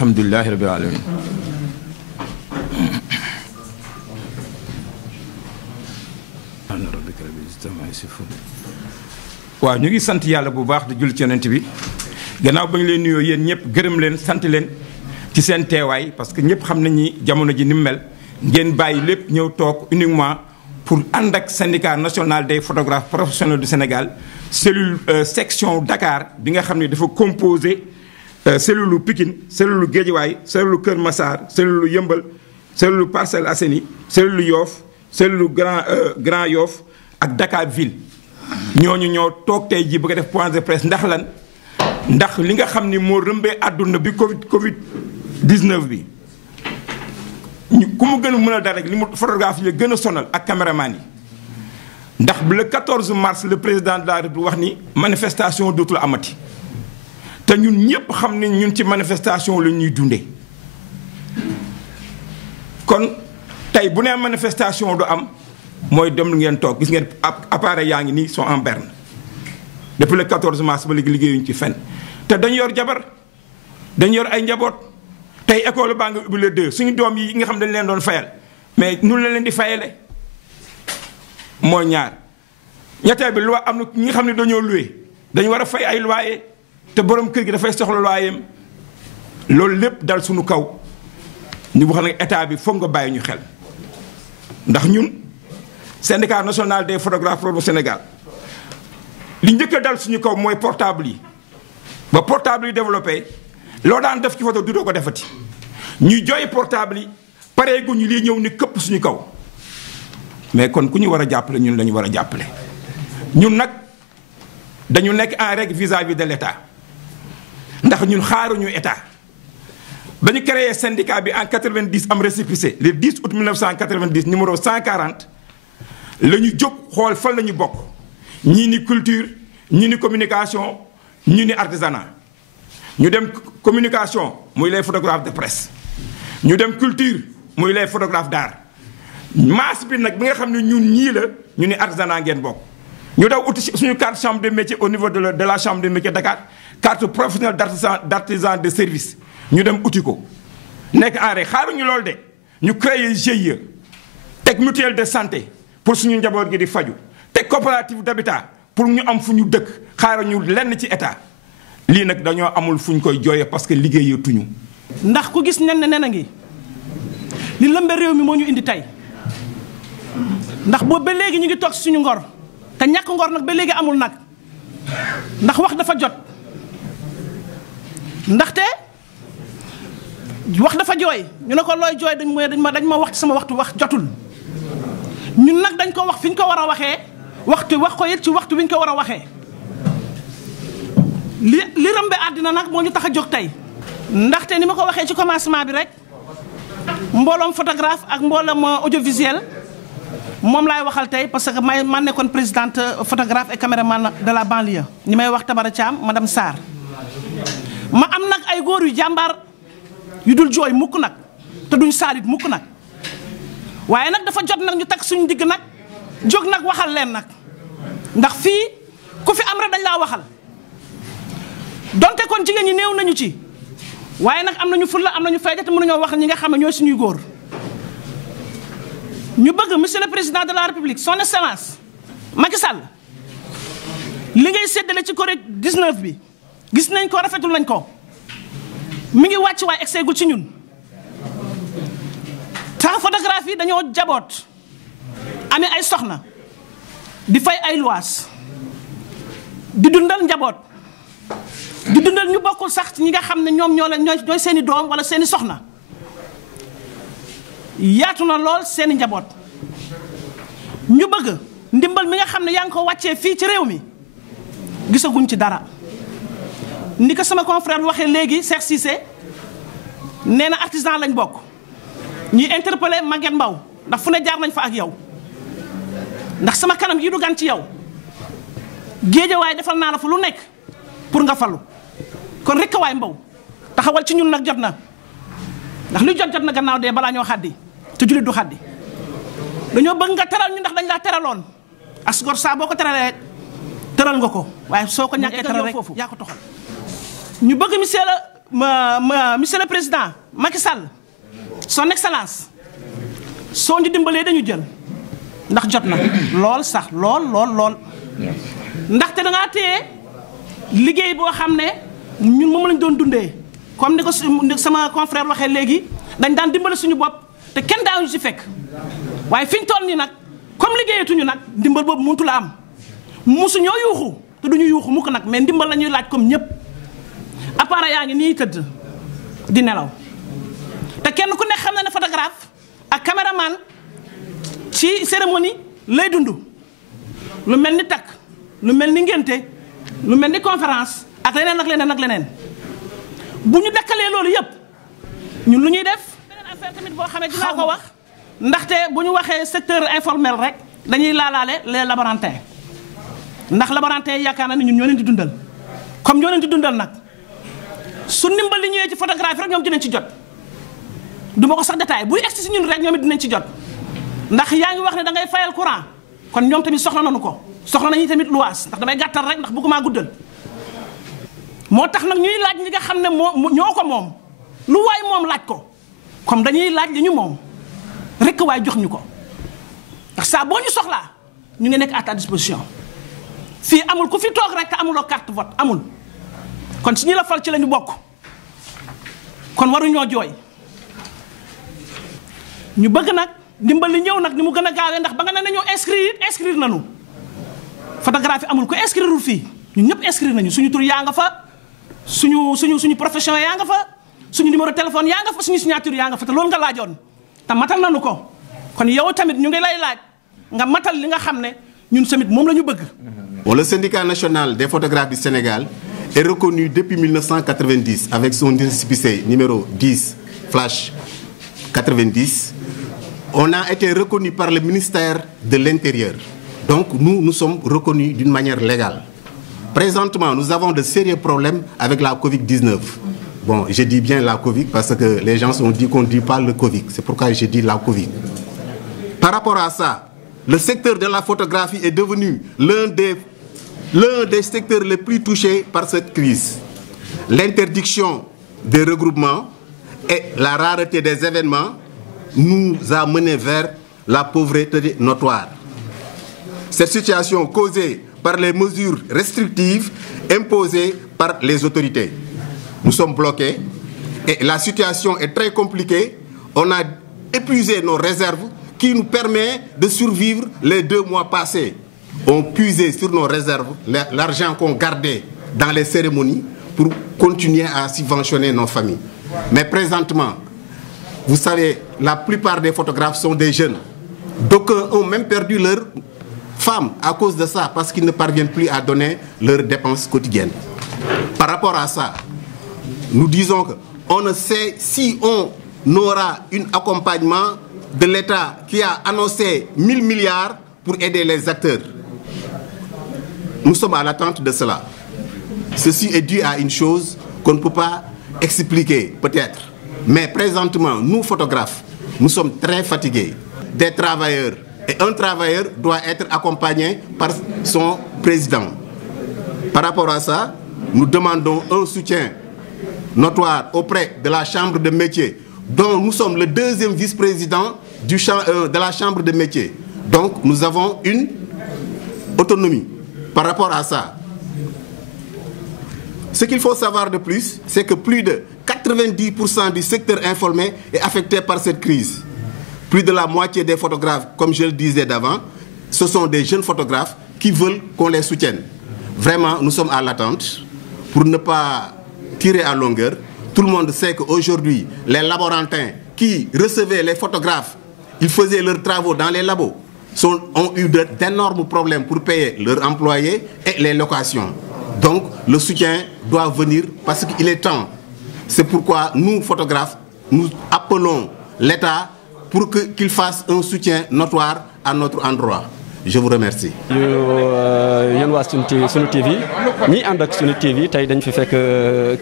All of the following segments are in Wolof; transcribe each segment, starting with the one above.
alhamdulillahi rabbil alamin. waaw ñu ngi sant yàlla bu baax di jul ci yonent bi gannaaw ba ñu leen nuyoo yéen ñëpp gërëm leen sant leen ci seen teewaay parce que ñëpp xam nañ ni jamono ji ni mu mel ngeen bàyyi lépp ñëw toog uniquement pour ànd ak syndicat national des photographes professionnels du Sénégal cellule section Dakar bi nga xam ne dafa composé cellule Pikine cellule Guédiawaye cellule Kër Massar cellule Yëmbal cellule Parcelles Assainies cellule Yoff cellule Grand Yoff ak Dakar Ville ñooñu ñoo toog tey jii bëgg a def point de presse ndax lan ndax li nga xam ni moo rëmbee àdduna bi Covid 19 bi ku mu gën a mën a dara rek li mu photographe yi gën a sonal ak caméraman yi ndax le 14 mars le président de la République wax ni manifestation dootul amati te ñun ñëpp xam ne ñun ci manifestation la ñuy dundee kon tey bu nee manifestation du am mooy dem ngeen toog gis ngeen appareil yaa ngi nii sont en berne depuis le 14 mars ba léegi liggéeyuñu ci fenn te dañu yor jabar dañu yor ay njaboot tey école baa nga ubbi le 2 suñu doom yi nga xam dañ leen doon fayal mais nun la leen di fayale mooy ñaar ñetteel bi loi am na ñi nga xam ne dañoo loué dañu war a fay ay loyer te borom kër gi dafay soxla loyer loolu lépp dal suñu kaw ñu wax nag état bi foog nga bàyyi ñu xel ndax ñun syndicat national des photographes du Sénégal li njëkk a dal suñu kaw mooy portable yi ba portable yi développé loo daan def ci photo du doo ko defati ñuy jooy portable yi pareegu ñu lii ñëw ni këpp suñu kaw mais kon ku ñu war a jàppale ñun la ñu war a jàppale ñun nag dañu nekk en règle vis-à-vis de l'État ndax ñun xaaruñu état ba ñu créé syndicat bi en 90 am récépissé le 10 août 1990 numéro 140 la ñu jóg xool fan la ñu bokk ñii ni culture ñii ni communication ñii ni artisanat ñu dem communication muy les photographes de presse ñu dem culture muy les photographes d'art masse bi nag bi nga xam ne ñun ñii la ñu ni artisanat ngeen bokk ñu daw uti suñu carte chambre de métier au niveau de la chambre de métier Dakar carte professionnelle d'artisan de service ñu dem uti ko nekk en rek xaaruñu loolu de ñu créer GIE teg mutuelle de santé pour suñu njaboot gi di faju teg coopérative d'habitat pour ñu am fu ñu dëkk xaaruñu lenn ci état lii nag dañoo amul fu ñu koy jooyee parce que liggéeyatuñu. ndax ku gis nen a ngi li lëmbe réew mi moo ñu indi tey ndax boobu ba léegi ñu ngi toog suñu ngor te ñàkk ngor nag ba léegi amul nag ndax wax dafa jot ndaxte wax dafa jooy ñu ne ko looy jooy dañ ma wax ci sama waxtu wax jotul ñun nag dañ ko wax fi ñu ko war a waxee wax ko it ci waxtu bi ñu ko war a waxee li rëmbe àddina nag moo ñu tax a jóg tey ndaxte ni ma ko waxee ci commencement bi rek mbooloom photographe ak mbooloom audiovisuel moom laay waxal tey parce que man nekkoon présidente photographe et caméraman de la banlieue ñi may wax Tabara Thiam madame Sarr ma am nag ay góor yu jàmbaar yu dul jooy mukk nag te duñ saalit mukk nag waaye nag dafa jot nag ñu takk suñu digg nag jóg nag waxal leen nag ndax fii ku fi am rek dañ laa waxal donte kon jigéen ñi néew nañu ci waaye nag am nañu fulla am nañu fayda te mënuñoo wax ñi nga xam ne ñooy suñuy góor ñu bëgg monsieur le président de la république son excellence Macky Sall li ngay séddale ci Covid 19 bi gis nañ ko rafetul nañ ko mi ngi wàcc waaye egseegul ci ñun tax photographie dañoo jaboot amee ay soxna di fay ay luwaas di dundal njaboot di dundal ñu bokkul sax ñi nga xam ne ñoom ñooy seeni doom wala seeni soxna yaatu na lool seeni njaboot ñu bëgg ndimbal mi nga xam ne yaa ngi ko wàccee fii ci réew mi gisaguñ ci dara ni ko sama confrère waxee léegi Cheikh Cissé nee na artisan lañ bokk ñuy interpellé Maguette Mbaw ndax fu ne jaar nañ fa ak yow ndax sama kanam yi du gan ci yow Géejawaay defal naa la fa lu nekk pour nga falu kon rek waay Mbaw taxawal ci ñun nag jot na ndax lu jot na gannaaw dee balaa ñoo xaddi te jullit du xaddi dañoo bëgg nga teral ñu ndax dañ laa teraloon asgor saa boo ko teralee rek teral nga ko waaye soo ko ñàkkee teral rek yaa ko toxal ñu bëgg monsieur le monsieur le président Macky Sall son excellence soo ñu dimbalee dañu jël ndax jot na lool sax lool ndaxte da ngaa téye liggéey boo xam ne ñun moom lañ doon dundee comme ni ko sama confrère waxee léegi dañ daan dimbale suñu bopp te kenn daawuñu ci fekk waaye fi ñu toll nii nag comme liggéeyatuñu nag ndimbal boobu mëntu la am musu ñoo yuuxu te duñu yuuxu mukk nag mais ndimbal la ñuy laaj comme ñëpp appareil yaa ngi nii tëdd di nelaw te kenn ku nekk xam na ne photographe ak caméraman ci cérémonie lay dund lu mel ni takk lu mel ni ngénte lu mel ni conférence ak leneen bu ñu dakkalee loolu yëpp ñun lu ñuy def beneen affaire tamit boo xamee dinaa ko wax ndaxte bu ñu waxee secteur informel rek dañuy laalaale les laborantins ndax laborantins yi yaakaar na ni ñun ñoo leen di dundal comme ñoo leen di dundal nag su ndimbal li ñëwee ci photographie rek ñoom dinañ ci jot du ma ko sax détail buy egsi si ñun rek ñoom it dinañ ci jot ndax yaa ngi wax ne da ngay fayal courant kon ñoom tamit soxla nañu ko soxla nañu tamit luwaas ndax damay gàttal rek ndax bëgguma guddal moo tax nag ñuy laaj ñi nga xam ne ñoo ko moom lu waay moom laaj ko comme dañuy laaj li ñu moom rek waay jox ñu ko ndax saa boo ñu soxlaa ñu ngi nekk à ta disposition fii amul ku fi toog rek te amuloo carte vote amul kon si ñi la fal ci la ñu bokk kon waruñoo jooy ñu bëgg nag ndimbal li ñëw nag ni mu gën a gaawee ndax ba nga ne nañoo inscrire nañu photographie amul ko inscrire fii ñun ñëpp inscrire nañu suñu tur yaa nga fa suñu profession yaa nga fa suñu numéro téléphone yaa nga fa suñu signature yaa nga fa te loolu nga laajoon te matal nañu ko kon yow tamit ñu ngi lay laaj nga matal li nga xam ne ñun tamit moom la ñu bëgg. Bon, le syndicat national des photographes du Sénégal est reconnu depuis 1990 avec son récépissé numéro 10/90. On a été reconnu par le ministère de l'Intérieur. Donc nous sommes reconnus d'une manière légale. Présentement, nous avons de sérieux problèmes avec la Covid-19. Bon, je dis bien la Covid parce que les gens ont dit qu'on ne dit pas le Covid. C'est pourquoi je dis la Covid. Par rapport à ça, le secteur de la photographie est devenu l'un des secteurs les plus touchés par cette crise. L'interdiction des regroupements et la rareté des événements nous a menés vers la pauvreté notoire. Cette situation causée par les mesures restrictives imposées par les autorités. Nous sommes bloqués et la situation est très compliquée. On a épuisé nos réserves qui nous permet de survivre les 2 mois passés. On puisait sur nos réserves l'argent qu'on gardait dans les cérémonies pour continuer à subventionner nos familles. Mais présentement, vous savez, la plupart des photographes sont des jeunes. D'aucuns ont même perdu leur femme à cause de ça, parce qu'ils ne parviennent plus à donner leurs dépenses quotidiennes. Par rapport à ça, nous disons qu'on ne sait si on aura un accompagnement de l'État qui a annoncé 1000 milliards pour aider les acteurs. Nous sommes à l'attente de cela. Ceci est dû à une chose qu'on ne peut pas expliquer, peut-être. Mais présentement, nous, photographes, nous sommes très fatigués. Des travailleurs. Et un travailleur doit être accompagné par son président. Par rapport à ça, nous demandons un soutien notoire auprès de la Chambre de métier, dont nous sommes le 2e vice-président de la Chambre de métier. Donc, nous avons une autonomie par rapport à ça. Ce qu'il faut savoir de plus, c'est que plus de 90% du secteur informel est affecté par cette crise. Plus de la moitié des photographes, comme je le disais d'avant, ce sont des jeunes photographes qui veulent qu'on les soutienne. Vraiment, nous sommes à l'attente pour ne pas tirer à longueur. Tout le monde sait qu'aujourd'hui, les laborantins qui recevaient les photographes, ils faisaient leurs travaux dans les labos, ont eu d'énormes problèmes pour payer leurs employés et les locations. Donc, le soutien doit venir parce qu'il est temps. C'est pourquoi nous, photographes, nous appelons l'État pour qu'il fasse un soutien notoire à notre endroit. Je vous remercie. yéen waa sunu TV ñi ànd ak sunu TV tey dañ fi fekk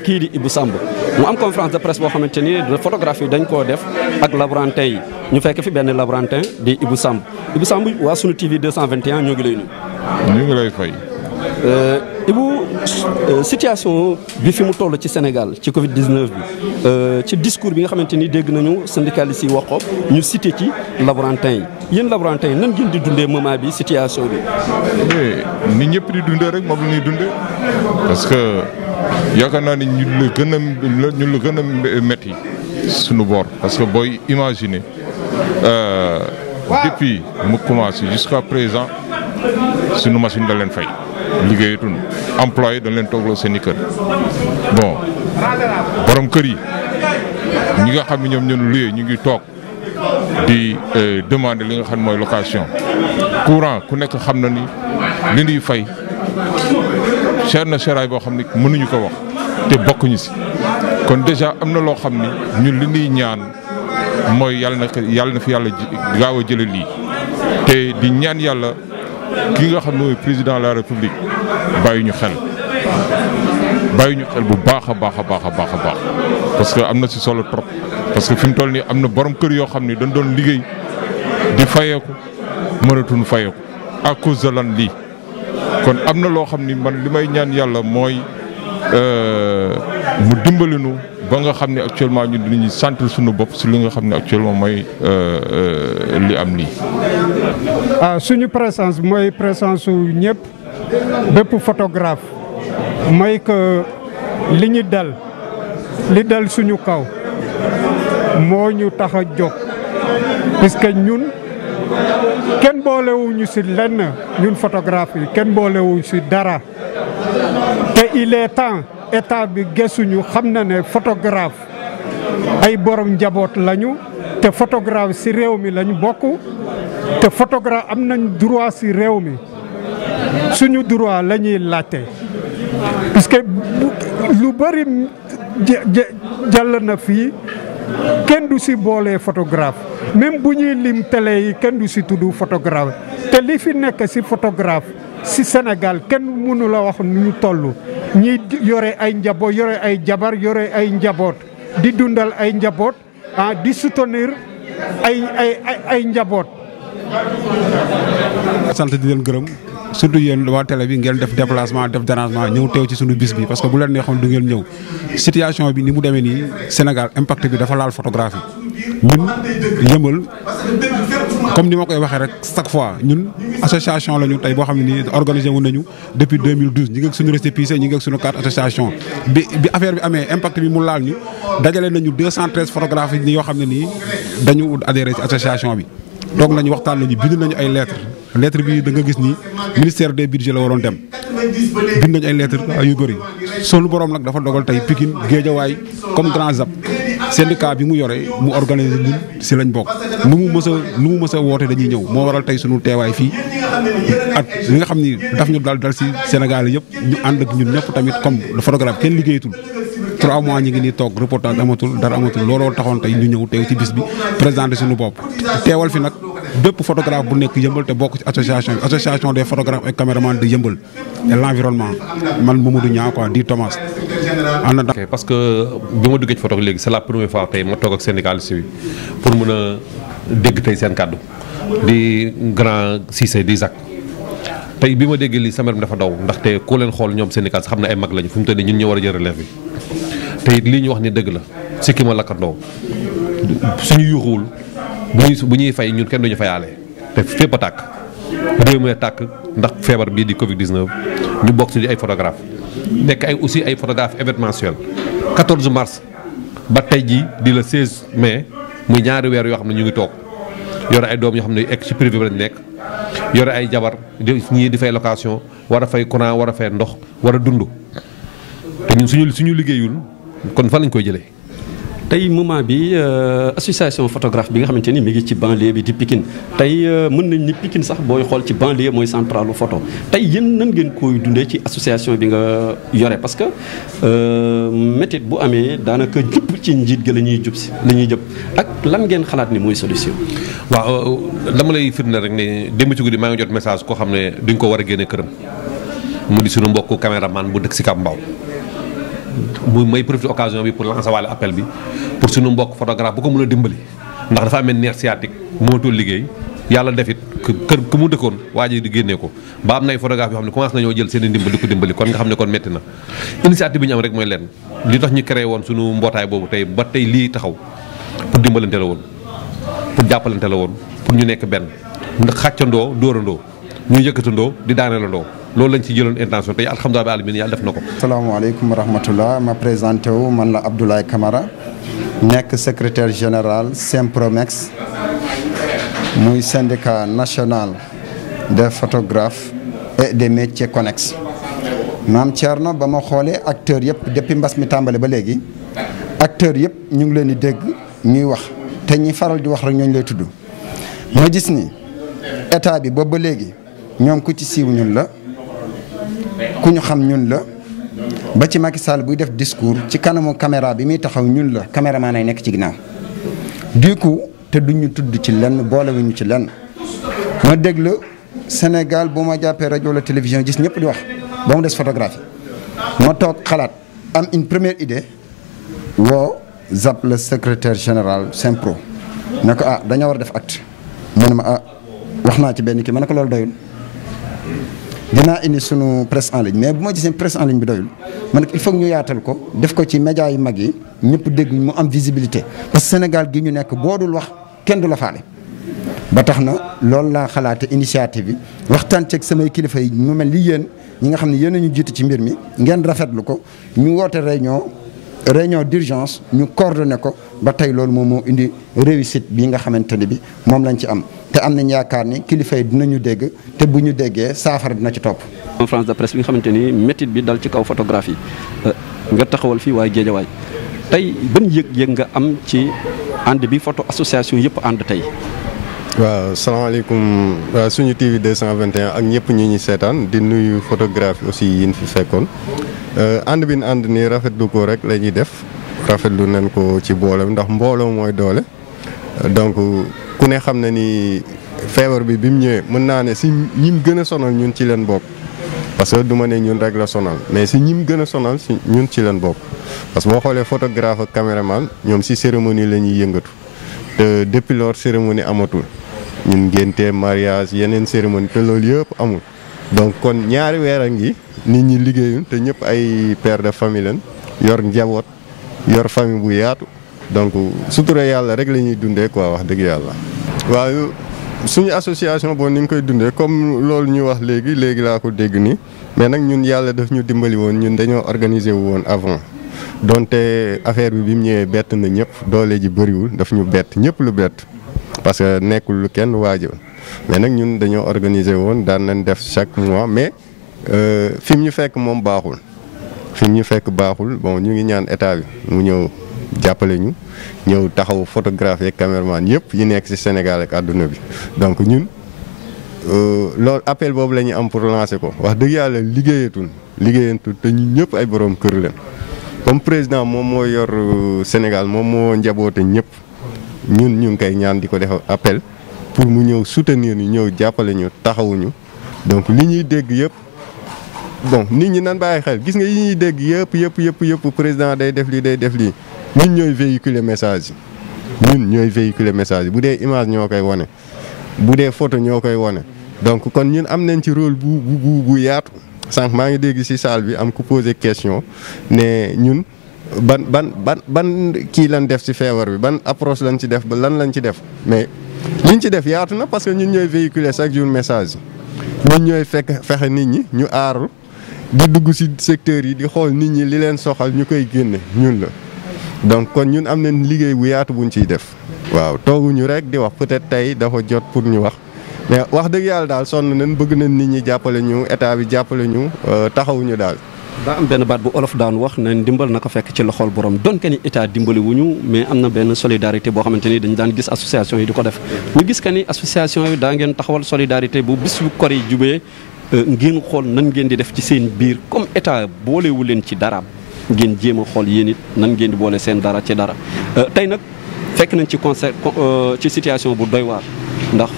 kii di Ibou Samb mu am conférence de presse boo xamante ni photographie dañ koo def ak laborantin yi ñu fekk fi benn laborantin di Ibou Samb waa sunu TV 221 ñoo ngi lay nuyu. ñu ngi lay fay. Ibou situation bi fi mu toll ci Sénégal ci Covid 19 bi ci discours bi nga xamante ni dégg nañu syndicalistes yi wax ko ñu cité ci laborantin yi yéen laborantin yi nan ngeen di dundee moment bi situation bi. ni ñëpp di dundee rek moom la ñuy dundee parce que yaakaar naa ni ñu la gën a métti suñu boor parce que booy imaginer depuis mu commencé jusqu'à présent suñu machine da leen fay. liggéeyatuñ employé dañ leen toogloo seen i kër bon borom kër yi ñi nga xam ne ñoom ñoo luyee ñu ngi toog di demander li nga xam ne mooy location courant ku nekk xam na ni li ñuy fay cher na cheraay boo xam ne mënuñu ko wax te bokkuñu si kon déjà am na loo xam ni ñun li ñuy ñaan mooy yàlla na fi yàlla gaaw a jële lii te di ñaan yàlla ki nga xam ne mooy président de la république bàyyi ñu xel bu baax a baax parce que am na ci solo trop parce que fi mu toll nii am na borom kër yoo xam ni dañ doon liggéey di fayeeku mënatuñ fayeeku à cause de lan lii kon am na loo xam ni man li may ñaan yàlla mooy mu dimbalinu ba nga xam ne actuellement ñun dinañuy sentir suñu bopp si li nga xam ne actuellement mooy li am nii. suñu présence mooy présence su ñëpp bépp photographe mooy que li dal suñu kaw moo ñu tax a jóg puisque ñun kenn boolewuñu si lenn ñun photographe yi kenn boolewuñu si dara te il est temps état bi gëstuñu xam na ne photographe ay borom njaboot lañu te photographe si réew mi lañu bokk te photographe am nañ droit si réew mi suñu droit la ñuy laajte puisque lu bëri jàll na fii kenn du si boolee photographe même bu ñuy lim télé yi kenn du si tudd photographe te li fi nekk si photographe si Sénégal kenn mënu la wax nu ñu toll ñi yore ay njaboot yore ay jabar yore ay njaboot di dundal ay njaboot di soutenir ay njaboot. sant di leen gërëm surtout yéen waa télé bi ngeen def déplacement def dérangement ñëw teew ci sunu bis bi parce que bu leen neexoon du ngeen ñëw situation bi ni mu demee nii Sénégal impact bi dafa laal photographie ñun Yeumbeul comme ni ma koy waxee rek chaque fois ñun association lañu tey boo xam ne nii organisé wu nañu depuis 2012 ñi ngi ak suñu récépissé ñi ngi ak suñu carte association bi affaire bi amee impact bi mu laal ñu dajale nañu 213 photographes yi yoo xam ne nii dañu adhéré ci association bi. toog nañu waxtaan nañu bind nañu ay lettre bi da nga gis ni ministère des budgets la waroon dem bind nañu ay lettre yu bëri sunu borom nag dafa dogal tey Pikine Guédiawaye comme Grand Zap syndicat bi mu yore mu organiser ñun si lañ bokk lu mu mës a woote dañuy ñëw moo waral tey sunu teewaay fii at li nga xam ni daf ñu dal si Sénégal yëpp ñu ànd ak ñun ñëpp tamit comme le photographe kenn liggéeyatul 3 mois ñi ngi nii toog reportage amatul dara amatul looloo taxoon tey ñu ñëw teew ci bis bi présenté suñu bopp teewal fi nag bépp photographe bu nekk Yeumbeul te bokk ci association des photographes et caméramans de Yeumbeul et l'environnement man Mamadou Niang quoi di Thomas. ok parce que bi ma duggee ci photo léegi c'est la première fois tey ma toog ak syndicaliste bi pour mën a dégg tey seen kàddu di grand Cissé di Zak tey bi ma déggee lii sama yaram dafa daw ndaxte ku leen xool ñoom syndicat xam ne ay mag lañu fu mu toll nii ñun ñoo war a jël relève bi te it lii ñu wax ni dëgg la sikki ma lakkandoo suñu yuuxuwul bu ñuy fay ñun kenn duñu fayaale te fépp a tàkk réew mi tàkk ndax feebar bii di Covid 19 ñu bokk ci ay photographe nekk ay aussi ay photographe événementiel 14 mars ba tey jii di le 16 mai muy ñaari weer yoo xam ne ñu ngi toog yore ay doom yoo xam ne ek ci privé bi lañ nekk yore ay jabar ñii di fay location war a fay courant war a fay ndox war a dund te ñun suñu liggéeyul kon fan lañ koy jëlee. tey moment bi association photographe bi nga xamante ni mi ngi ci banlieue bi di Pikine tey mën nañ ni Pikine sax booy xool ci banlieue mooy centralu photo tey yéen nan ngeen koy dundee ci association bi nga yore parce que métit bu amee daanaka jub ci njiit gi la ñuy jëp ak lan ngeen xalaat ni mooy solution. waaw dama lay firnde rek ne démb ci guddi maa ngi jot message koo xam ne duñ ko war a génne këram mu di suñu mbokku caméraman bu dëkk si Kambaaw. may profité occasion bi pour lancer waale appel bi pour suñu mbokk photographe bu ko mën a dimbali ndax dafa amee nerf sciatique mootul liggéey yàlla def it kër ku mu dëkkoon waa ji di génnee ko ba am na ay photographe yoo xam ne commencé nañoo jël seen i ndimbal di ko dimbali kon nga xam ne kon métti na initiative bi ñu am rek mooy lenn li tax ñu créé woon suñu mbootaay boobu tey ba tey lii taxaw pour dimbalante la woon pour jàppalante la woon pour ñu nekk benn ndax xàccandoo dóorandoo ñu yëkkatandoo di daaneelandoo loolu lañ ci jëloon intention tey alhamdulilah bi alamin yàlla def na ko. asalaamaaleykum wa rahmatullah ma présenté wu man la Abdoulaye Camara nekk secrétaire général Sempromex muy syndicat national des photographes et des métiers connexes. maam Thierno ba ma xoolee acteurs yëpp depuis mbas mi tàmbale ba léegi acteurs yëpp ñu ngi leen di dégg ñuy wax te ñi faral di wax rek ñooñu lay tudd ma gis ni état bi boobu ba léegi ñoom ku ci siiw ñun la ku ñu xam ñun la ba ci Macky Sall buy def discours ci kanamu caméra bi muy taxaw ñun la caméraman ay nekk ci ginnaaw du coup te duñu tudd ci lenn boolewuñu ci lenn ma déglu Sénégal bu ma jàppee rajo la télévision gis ñëpp di wax ba mu des photographie ma toog xalaat am une première idée woo Zap le secrétaire général Sempro ne ko dañoo war a def acte mu ne ma wax naa ci benn kii ma ne ko loolu doyul dinaa indi sunu presse en ligne mais bu ma gisee presse en ligne bi doyul ma ne il faut que ñu yaatal ko def ko ci médias yu mag yi ñëpp dégg mu am visibilité parce que Sénégal gi ñu nekk boo dul wax kenn du la faale. ba tax na loolu laa xalaate initiative bi waxtaan ceeg samay kilifa yi mu mel ni yéen ñi nga xam ne yéen a ñu jiitu ci mbir mi ngeen rafetlu ko ñu woote réunion d'urgence ñu coordonné ko ba tey loolu moom moo indi réussite bi nga xamante ne bi moom lañ ci am te am nañ yaakaar ni kilifa yi dinañu dégg te bu ñu déggee saafara dina ci topp. conférence de presse bi nga xamante ni métit bi dal ci kaw photographie nga taxawal fii waaye Géejawaay tey ban yëg-yëg nga am ci ànd bi photo association yëpp ànd tey. waaw salaamaaleykum suñu TV 221 ak ñëpp ñi ñi seetaan di nuyu photographe aussi yi ñu fi fekkoon ànd bi ñu ànd ni rafetlu ko rek la ñuy def rafetlu nañ ko ci boolem ndax mbooloo mooy doole donc ku ne xam na ni feebar bi mu ñëwee mën naa ne si ñim gën a sonal ñun ci leen bokk parce que du ma ne ñun rek la sonal mais si ñim gën a sonal si ñun ci leen bokk parce que boo xoolee photographe ak caméraman ñoom si cérémonie la ñuy yëngatu te depuis lors cérémonie amatul. ñun ngénte mariage yeneen cérémonie te loolu yëpp amul donc kon ñaari weer a ngi nit ñi liggéeyuñ te ñëpp ay père de famille lañ yor njaboot yor famille bu yaatu donc sutura yàlla rek la ñuy dundee quoi wax dëgg yàlla. waaw suñu association boobu ni nga koy dundee comme loolu ñu wax léegi laa ko dégg nii mais nag ñun yàlla daf ñu dimbali woon ñun dañoo organiser wu woon avant donte affaire bi mu ñëwee bett na ñëpp doole ji bëriwul daf ñu bett ñëpp lu bett. parce que nekkul lu kenn waajoon mais nag ñun dañoo organiser woon daan nañ def chaque mois mais fi mu ñu fekk moom baaxul fi mu ñu fekk baaxul bon ñu ngi ñaan état bi mu ñëw jàppale ñu ñëw taxaw photographe ak caméraman yëpp yi nekk ci Sénégal ak àdduna bi donc ñun loolu appel boobu la ñu am pour lancer ko wax dëgg yàlla liggéeyatul te ñun ñëpp ay borom kër leen comme président moom moo yor Sénégal moom moo njaboote ñëpp. ñu ngi koy ñaan di ko def appel pour mu ñëw soutenir ñu ñëw jàppale ñu taxawuñu donc li ñuy dégg yëpp bon nit ñi nan bàyyi xel gis nga yi ñuy dégg yëpp président day def lii ñun ñooy véhiculer message yi bu dee image ñoo koy wane bu dee photo ñoo koy wane donc kon ñun am nañ ci rôle bu yaatu sànq maa ngi dégg ci salle bi am ku poser question ne ñun ban kii lan def ci feebar bi ban approche lan ci def ba lan lañ ci def mais liñ ci def yaatu na parce que ñun ñooy véhiculer chaque jour message ñun ñooy fexe nit ñi ñu aaru di dugg ci secteurs yi di xool nit ñi li leen soxal ñu koy génne ñun la donc kon ñun am nañ liggéey bu yaatu buñ ciy def waaw tooguñu rek di wax peut-être tey dafa jot pour ñu wax mais wax dëgg yàlla daal sonn nañ bëgg nañ nit ñi jàppale ñu état bi jàppale ñu taxawuñu daal. daa am benn baat bu olof daan wax ne ndimbal na ko fekk ci loxol borom donte ni état dimbali wuñu mais am na benn solidarité boo xamante ni dañu daan gis association yi di ko def ñu gis que ni association yi daa ngeen taxawal solidarité bu bis bu kor yi jubee ngeen xool nan ngeen di def ci seen biir comme état boolewu leen ci dara ngeen jéem a xool yéen it nan ngeen di boole seen dara ci dara tey nag fekk nañ ci concert ci situation bu doy waar ndax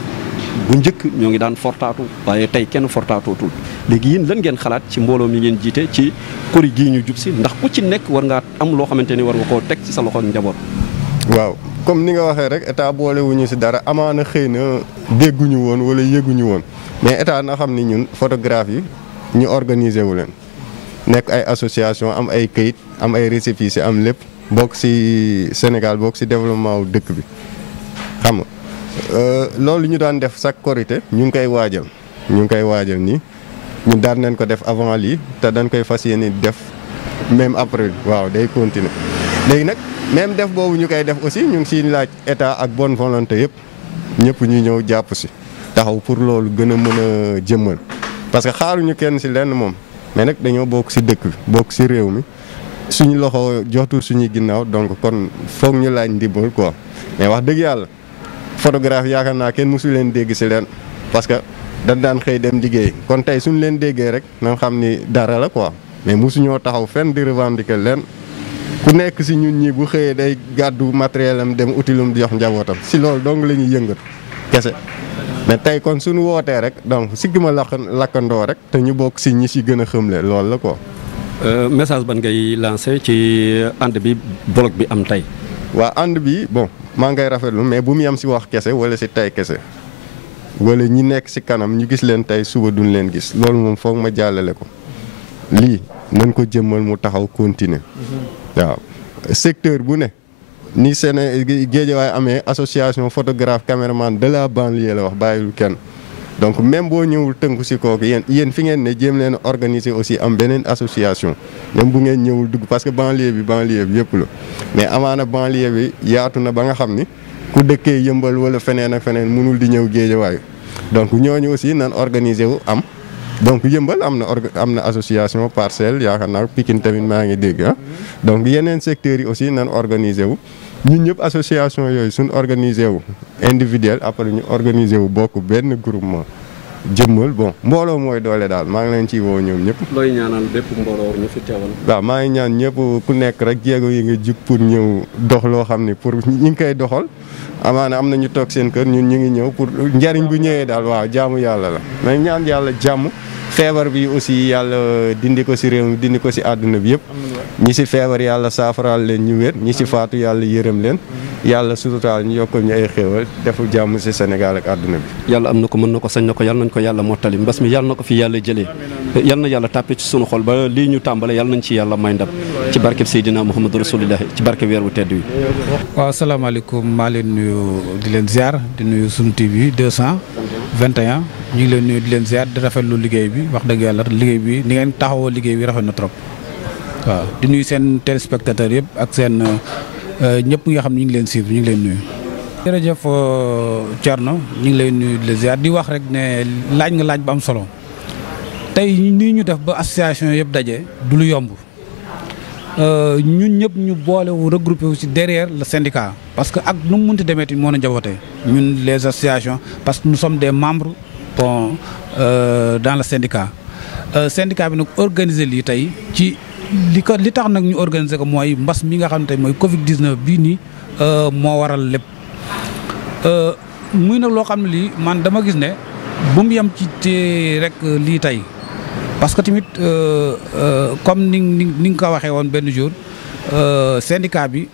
bu njëkk ñoo ngi daan fortaatu waaye tey kenn fortaatootul léegi yéen lan ngeen xalaat ci mbooloo mi ngeen jiite ci kori gii ñu jub si ndax ku ci nekk war ngaa am loo xamante ni war nga koo teg ci sa loxo njaboot. waaw comme ni nga waxee rek état boolewuñu ci dara amaana xëy na dégguñu woon wala yëguñu woon mais état na xam ni ñun photographe yi ñu organiser wu leen nekk ay association am ay këyit am ay récépissé am lépp bokk ci Sénégal bokk ci développement wu dëkk bi xam nga loolu ñu daan def chaque Korité ñu ngi koy waajal nii ñu daan nañ ko def avant lii te dañ koy fas yéene def même après waaw day continuer léegi nag même def boobu ñu koy def aussi ñu ngi siy laaj état ak bonne volonté yëpp ñëpp ñu ñëw jàpp si taxaw pour loolu gën a mën a jëmmal parce que xaaruñu kenn si lenn moom mais nag dañoo bokk si dëkk bi bokk si réew mi suñu loxo jotul suñuy ginnaaw donc kon foog ñu laaj ndimbal quoi mais wax dëgg yàlla photographe yaakaar naa kenn mësu leen dégg si leen parce que dañ daan xëy dem liggéey kon tey suñu leen déggee rek na xam ni dara la quoi mais mësuñoo taxaw fenn di revendiquer leen ku nekk si ñun ñi bu xëyee day gàddu matériel am dem utilum di jox njabootam si loolu dong la ñuy yëngatu kese mais tey kon suñu wootee rek donc si gima lakkandoo rek te ñu bokk si ñi si gën a xëmle loolu la quoi. message ban ngay lancé ci ànd bi bloc bi am tey. waa ànd bi bon maa ngay rafetlu mais bu mu yem si wax kese wala si tey kese wala ñi nekk si kanam ñu gis leen tey suba duñ leen gis loolu moom foog ma jàllale ko lii nañ ko jëmmal mu taxaw continuer waaw secteur bu ne ni Guédiawaye amee association photographe caméraman de la banlieue la wax bàyyilu kenn donc même boo ñëwul tënku si kooku yéen fi ngeen ne jéem leen organiser aussi am beneen association même bu ngeen ñëwul dugg parce que banlieue bi yëpp la mais amaana banlieue bi yaatu na ba nga xam ni ku dëkkee Yëmbal wala feneen ak feneen mënul di ñëw Guédiawaye donc ñooñu aussi nan organiser wu am donc Yëmbal am na association Parcelles yaakaar naa Pikine tamit maa ngi dégg donc yeneen secteurs yi aussi nan organiser wu ñun ñëpp association yooyu suñ organiser wu individuel après ñu organiser wu bokk benn groupement jëmmal bon mbooloo mooy doole daal maa ngi leen ciy woo ñoom ñëpp. looy ñaanal bépp mbooloo ñu fi teewal. waaw maa ngi ñaan ñëpp ku nekk rek jéego yi nga jug pour ñëw dox loo xam ni pour ñi ngi koy doxal amaana am na ñu toog seen kër ñun ñu ngi ñëw pour njariñ bu ñëwee daal waaw jaamu yàlla la mais ñaan yàlla jàmm. feebar bi aussi yàlla dindi ko ci réew mi dindi ko ci àdduna bi yëpp ñi ci feebar yàlla saafaraal leen ñu wér ñi ci faatu yàlla yërëm leen yàlla suturaal ñu yokkal ñu ay xéewal defu jàmm ci Sénégal ak àdduna bi. yàlla am na ko mën na ko sañ na ko yàlla nañ ko yàlla mottali mbas mi yàlla na ko fi yàlla jëlee yàlla na yàlla tàppe ci sunu xol ba lii ñu tàmbale yàlla nañ ci yàlla may ndam ci barkeb Seydina Muhammadu Rasulullah ci barke weer wu tedd wi. waaw salaamaaleykum maa leen nuyu di leen ziar di nuyu sunu TV 221 ñu ngi leen nuyu di leen ziar di rafetlu liggéey bi wax dëgg yàlla liggéey bi ni ngeen taxawoo liggéey bi rafet na trop waaw di nuyu seen téléspectateurs yëpp ak seen ñëpp nga xam ne ñu ngi leen suivre ñu ngi leen nuyu. jërëjëf Thierno ñu ngi lay nuyu di la ziar di wax rek ne laaj nga laaj bu am solo tey nii ñu def ba association yëpp daje du lu yomb ñun ñëpp ñu boole wu regroupé wu ci derrière le syndicat parce que ak nu mu munti demee moo na njabootee ñun les associations parce que nous sommes des membres bon dans le syndicat syndicat bi nag organiser lii tey ci li tax nag ñu organiser ko mooy mbas mi nga xam ne tey mooy Covid 19 bii nii moo waral lépp muy nag loo xam ne lii man dama gis ne bu mu yem ci rek lii tey parce que tamit comme ni nga ko waxee woon benn jour syndicat bi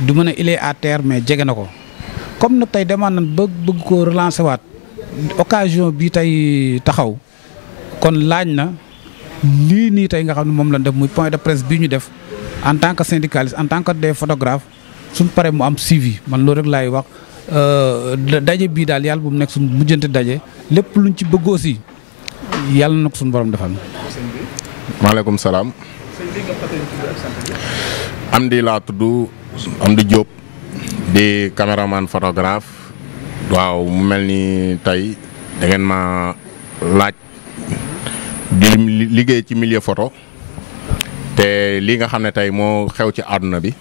du mën a il est à terre mais jege na ko comme nag tey demaan nañ bëgg ko relancer waat occasion bi tey taxaw kon laaj na lii nii tey nga xam ne moom lañ def muy point de presse bii ñu def en tant que syndicaliste en tant que des photographes suñ paree mu am suivi man loolu rek laay wax daje bii daal yàlla bu mu nekk suñ mujjante daje lépp luñ ci bëgg aussi yàlla na ko suñu borom defal. maaleykum salaam. Amdi laa tudd Amdi Diop di caméraman photographe waaw mu mel ni tey da ngeen ma laaj di liggéey ci milieu photo te li nga xam ne tey moo xew ci àdduna bi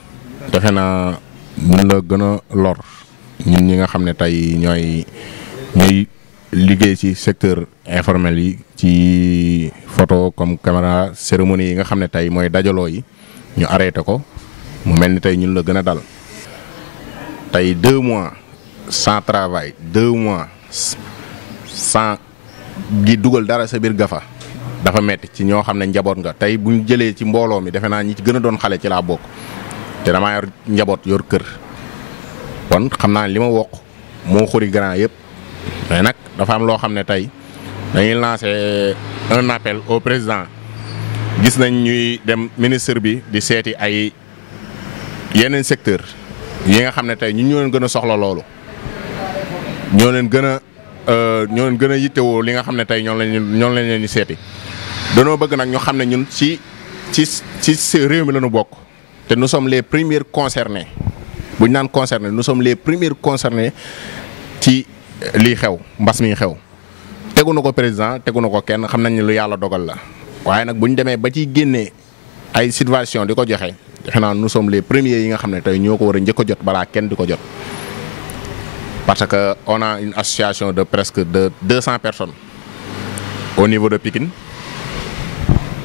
defe naa mun la gën a lor ñun ñi nga xam ne tey ñooy liggéey ci secteur informel yi ci photo comme caméra cérémonie yi nga xam ne tey mooy dajaloo yi ñu arrêté ko mu mel ni tey ñun la gën a dal tey 2 mois sans travail 2 mois sans gi dugal dara sa biir gafa dafa metti ci ñoo xam ne njaboot nga tey bu ñu jëlee ci mbooloo mi defe naa ñi ci gën a doon xale ci laa bokk te damaa yor njaboot yor kër kon xam naa li ma wokk moo xuri grand yëpp mais nag dafa am loo xam ne tey dañuy lancer un appel au président gis nañ ñuy dem ministre bi di seeti ay yeneen secteur yi nga xam ne tey ñoo leen gën a soxla loolu ñoo leen gën a yittewoo li nga xam ne tey ñoo lañ leen di seeti danoo bëgg nag ñu xam ne ñun ci réew mi la ñu bokk te nous sommes les premiers concernés bu ñu naan concernés nous sommes les premiers concernés ci lii xew mbas mi xew tegu na ko président tegu na ko kenn xam nañ ne lu yàlla dogal la waaye nag bu ñu demee ba ciy génnee ay situation di ko joxe defe naa nous sommes les premiers yi nga xam ne tey ñoo ko war a njëkk a jot balaa kenn di ko jot parce que on a une association de presque de 200 personnes au niveau de Pikine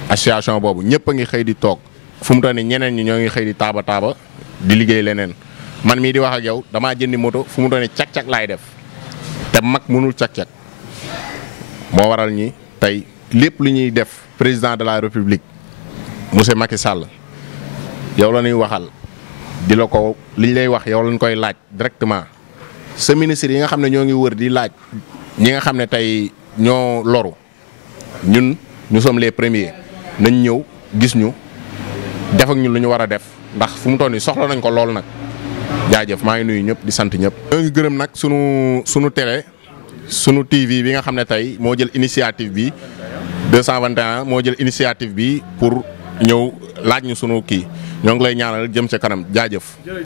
association boobu ñëpp a ngi xëy di toog fu mu toll nii ñeneen ñi ñoo ngi xëy di taaba di liggéey leneen man mii di wax ak yow damaa jëndi moto fu mu toll nii cak-cak laay def te mag mënul cak-cak moo waral ñi tey lépp lu ñuy def président de la république monsieur Macky Sall yow la ñuy waxal di la ko liñ lay wax yow lañ koy laaj directement sa ministre yi nga xam ne ñoo ngi wër di laaj ñi nga xam ne tey ñoo loru ñun nous sommes les premiers nañ ñëw gis ñu def ak ñun lu ñu war a def ndax fu mu toll nii soxla nañ ko lool nag jaajëf maa ngi nuyu ñëpp di sant ñëpp. ñoo ngi gërëm nag sunu télé sunu TV bi nga xam ne tey moo jël initiative bi 221 moo jël initiative bi pour ñëw laaj ñu sunu kii ñoo ngi lay ñaanal jëm ca kanam jaajëf.